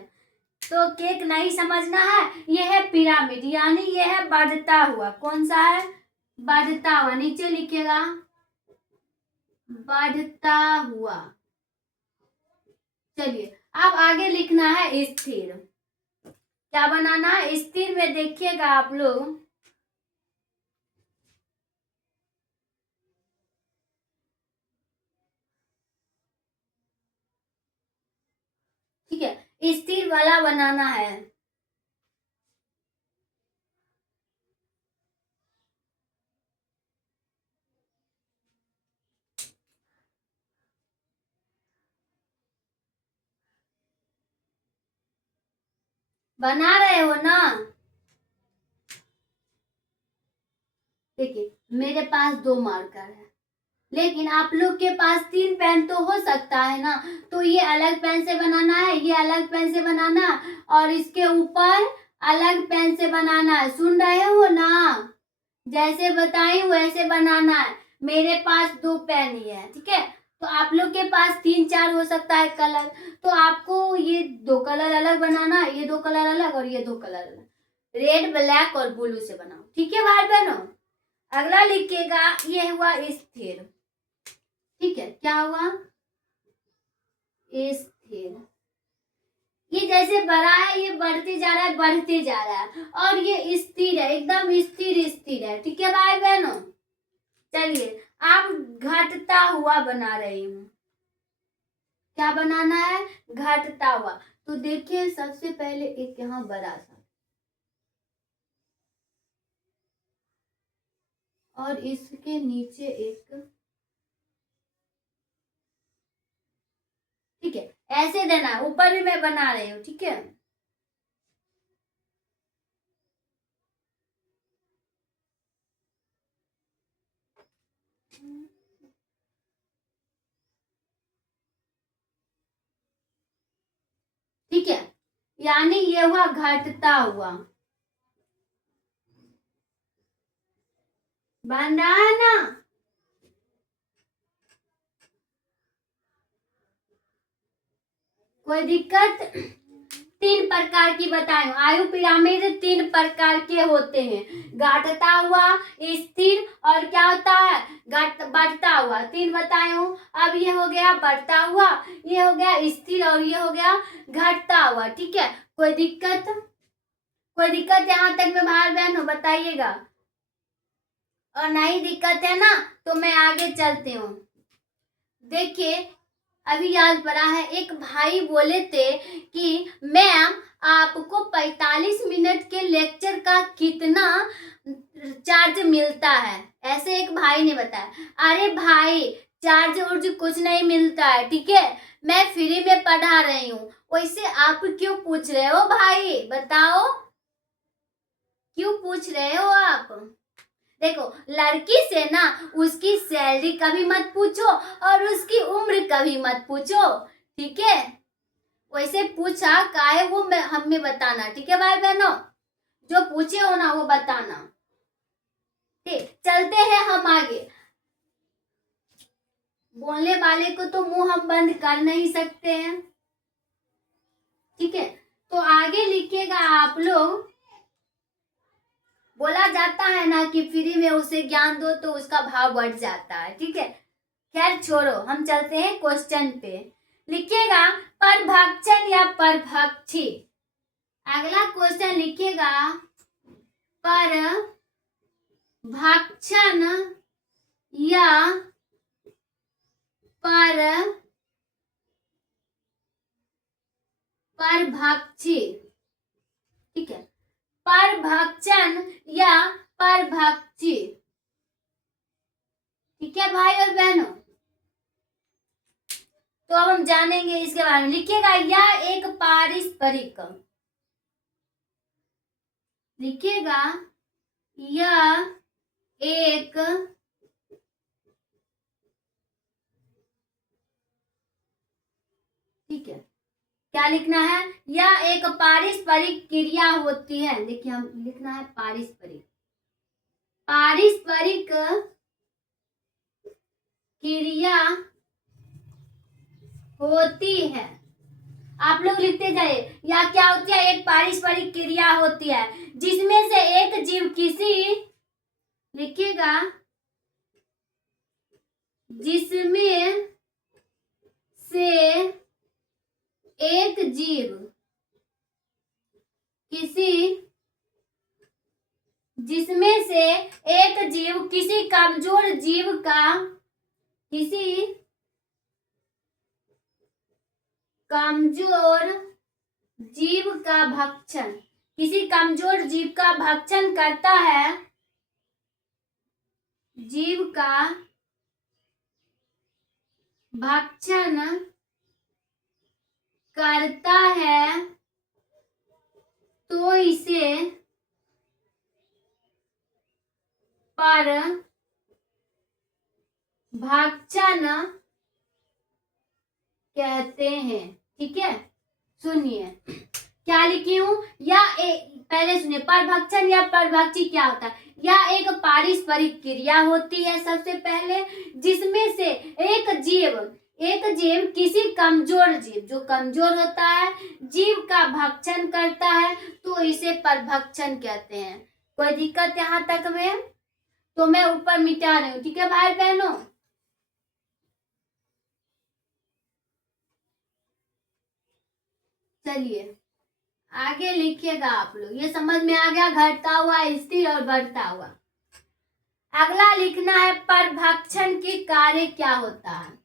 तो केक नहीं समझना है। ये है पिरामिड, यानी ये है बढ़ता हुआ। कौन सा है? बढ़ता हुआ। नीचे लिखिएगा बढ़ता हुआ। चलिए, अब आगे लिखना है स्थिर। क्या बनाना है? स्थिर में देखिएगा आप लोग, ठीक है, स्थिर वाला बनाना है। बना रहे हो ना? देखिए, मेरे पास 2 मार्कर है, लेकिन आप लोग के पास 3 पेन तो हो सकता है ना। तो ये अलग पेन से बनाना है, ये अलग पेन से बनाना, और इसके ऊपर अलग पेन से बनाना है। सुन रहे हो ना? जैसे बताई वैसे बनाना है। मेरे पास 2 पेन ही है। ठीक है, तो आप लोग के पास 3-4 हो सकता है कलर। तो आपको ये 2 कलर अलग बनाना है, ये 2 कलर अलग और ये 2 कलर अलग। रेड, ब्लैक और ब्लू से बनाओ। ठीक है भाई बहनों, अगला लिखिएगा, ये हुआ स्थिर। ठीक है, क्या हुआ? स्थिर। ये जैसे बड़ा है, ये बढ़ते जा रहा है, बढ़ते जा रहा है, और ये स्थिर है, एकदम स्थिर स्थिर है। ठीक है भाई बहनों, चलिए अब घटता हुआ बना रही हूँ। क्या बनाना है? घटता हुआ। तो देखिए, सबसे पहले एक यहाँ बड़ा सा, और इसके नीचे एक। ठीक है, ऐसे देना है। ऊपर भी मैं बना रही हूँ। ठीक है, ठीक है, यानी ये हुआ घटता हुआ। बन रहा है ना? कोई दिक्कत? 3 प्रकार की बताएं। आयु पिरामिड 3 प्रकार के होते हैं, घटता हुआ, स्थिर और क्या होता है, बढ़ता हुआ। 3 बताए हूँ। अब ये हो गया बढ़ता हुआ, ये हो गया स्थिर और ये हो गया घटता हुआ। ठीक है, कोई दिक्कत? कोई दिक्कत यहाँ तक में भाई बहन हो बताइएगा, और नहीं दिक्कत है ना तो मैं आगे चलती हूँ। देखिए अभी याद पड़ा है, एक भाई बोले थे कि मैम आपको 45 मिनट के लेक्चर का कितना चार्ज मिलता है, ऐसे एक भाई ने बताया। अरे भाई चार्ज उर्ज कुछ नहीं मिलता है, ठीक है, मैं फ्री में पढ़ा रही हूँ। वैसे आप क्यों पूछ रहे हो भाई, बताओ क्यों पूछ रहे हो आप? देखो लड़की से ना उसकी सैलरी का भी मत पूछो और उसकी उम्र का भी मत पूछो, ठीक है, वैसे पूछा काहे वो हमें बताना, ठीक है भाई बहनों, जो पूछे हो ना वो बताना। ठीक, चलते हैं हम आगे। बोलने वाले को तो मुंह हम बंद कर नहीं सकते हैं, ठीक है, तो आगे लिखिएगा आप लोग। बोला जाता है ना कि फ्री में उसे ज्ञान दो तो उसका भाव बढ़ जाता है, ठीक है, खैर छोड़ो, हम चलते हैं क्वेश्चन पे। लिखिएगा परभक्षण या परभक्षी। अगला क्वेश्चन लिखिएगा परभक्षण या परभक्षी, ठीक है, परभक्षण या परभक्षी, ठीक है भाई और बहनों। तो अब हम जानेंगे इसके बारे में। लिखिएगा यह एक पारस्परिक, लिखिएगा यह एक ठीक है, क्या लिखना है, यह एक पारस्परिक क्रिया होती है। देखिए हम लिखना है पारस्परिक, पारस्परिक क्रिया होती है। आप लोग लिखते जाइए, या क्या होती है, एक पारस्परिक क्रिया होती है जिसमें से एक जीव किसी, लिखिएगा जिसमें से एक जीव किसी, जिसमें से एक जीव किसी कमजोर जीव का, किसी कमजोर जीव का भक्षण, किसी कमजोर जीव का भक्षण करता है, जीव का भक्षण करता है तो इसे परभक्षण कहते हैं, ठीक है। सुनिए क्या लिखी हूं, या पहले सुनिए, परभक्षण या परभक्षी क्या होता है, यह एक पारस्परिक क्रिया होती है सबसे पहले, जिसमें से एक जीव किसी कमजोर जीव, जो कमजोर होता है, जीव का भक्षण करता है तो इसे परभक्षण कहते हैं। कोई दिक्कत यहाँ तक में? तो मैं ऊपर मिटा रही हूँ, ठीक है भाई बहनों। चलिए आगे लिखिएगा आप लोग, ये समझ में आ गया, घटता हुआ, स्थिर और बढ़ता हुआ। अगला लिखना है परभक्षण के कार्य क्या होता है।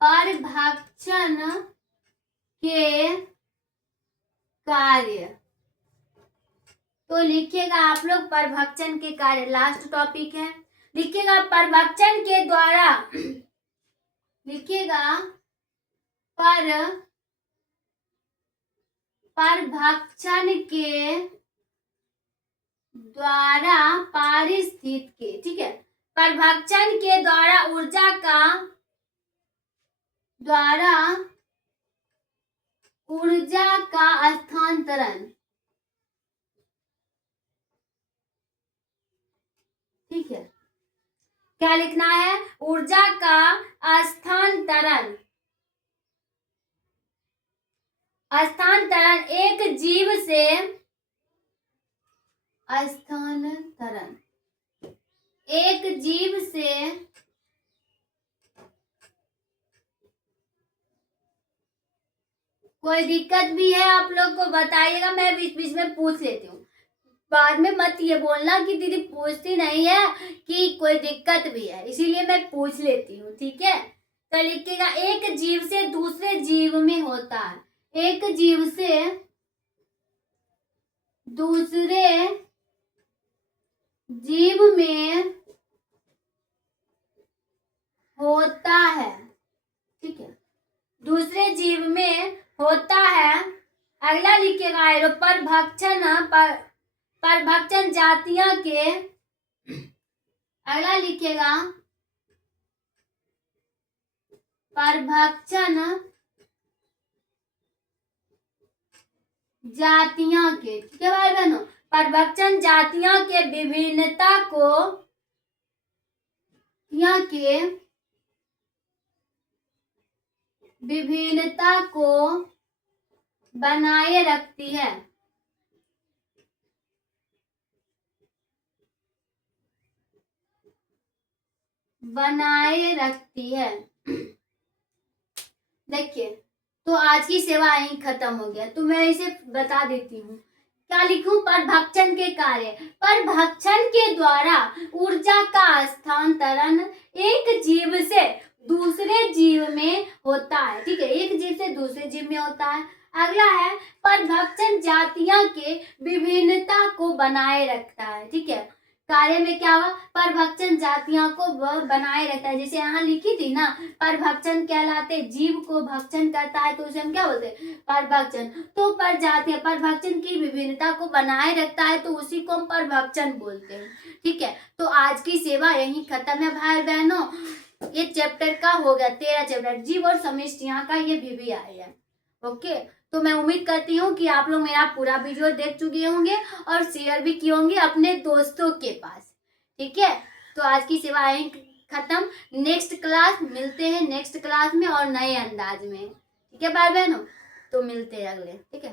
परभक्षण के कार्य, तो लिखिएगा आप लोग परभक्षण के कार्य, लास्ट टॉपिक है। लिखिएगा परभक्षण के द्वारा, लिखिएगा परभक्षण के द्वारा पारिस्थितिकी, ठीक है, परभक्षण के द्वारा ऊर्जा का स्थानांतरण, ठीक है, क्या लिखना है? ऊर्जा का स्थानांतरण। स्थानांतरण एक जीव से स्थानांतरण एक जीव से कोई दिक्कत भी है आप लोग को बताइएगा, मैं बीच बीच में पूछ लेती हूँ। बाद में मत ये बोलना कि दीदी पूछती नहीं है कि कोई दिक्कत भी है, इसीलिए मैं पूछ लेती हूँ, ठीक है। तो लिखिएगा एक जीव से दूसरे जीव में होता है। एक जीव से दूसरे जीव में होता है, ठीक है, दूसरे जीव में होता है। अगला लिखिएगा एरो परभक्षण जातियां के, अगला लिखिएगा परभक्षण जातियां के, ठीक है भाई बहनों। परभक्षण जातियां के विभिन्नता को बनाए रखती है। देखिए, तो आज की सेवा यहीं खत्म हो गया, तो मैं इसे बता देती हूँ। क्या लिखूं? परभक्षण के कार्य। परभक्षण के द्वारा ऊर्जा का स्थानांतरण एक जीव से दूसरे जीव में होता है, ठीक है, एक जीव से दूसरे जीव में होता है। अगला है परभक्षण जातियां के विभिन्नता को बनाए रखता है, ठीक है। कार्य में क्या हुआ? परभक्षण जातियां को बनाए रखता है। जैसे यहाँ लिखी थी ना, परभक्षण कहलाते, जीव को भक्षण करता है तो उसे हम क्या बोलते हैं? परभक्षण। तो परजातियां परभक्षण की विभिन्नता को बनाए रखता है तो उसी को हम परभक्षण बोलते हैं, ठीक है। तो आज की सेवा यही खत्म है भाई बहनों। ये चैप्टर का हो गया 13 चैप्टर, जीव और समष्टियां का ये भी आया है, ओके। तो मैं उम्मीद करती हूँ कि आप लोग मेरा पूरा वीडियो देख चुके होंगे और शेयर भी किए होंगे अपने दोस्तों के पास, ठीक है। तो आज की सेवा यहीं खत्म। नेक्स्ट क्लास मिलते हैं, नेक्स्ट क्लास में और नए अंदाज में, ठीक है भाई बहनों। तो मिलते हैं अगले, ठीक है।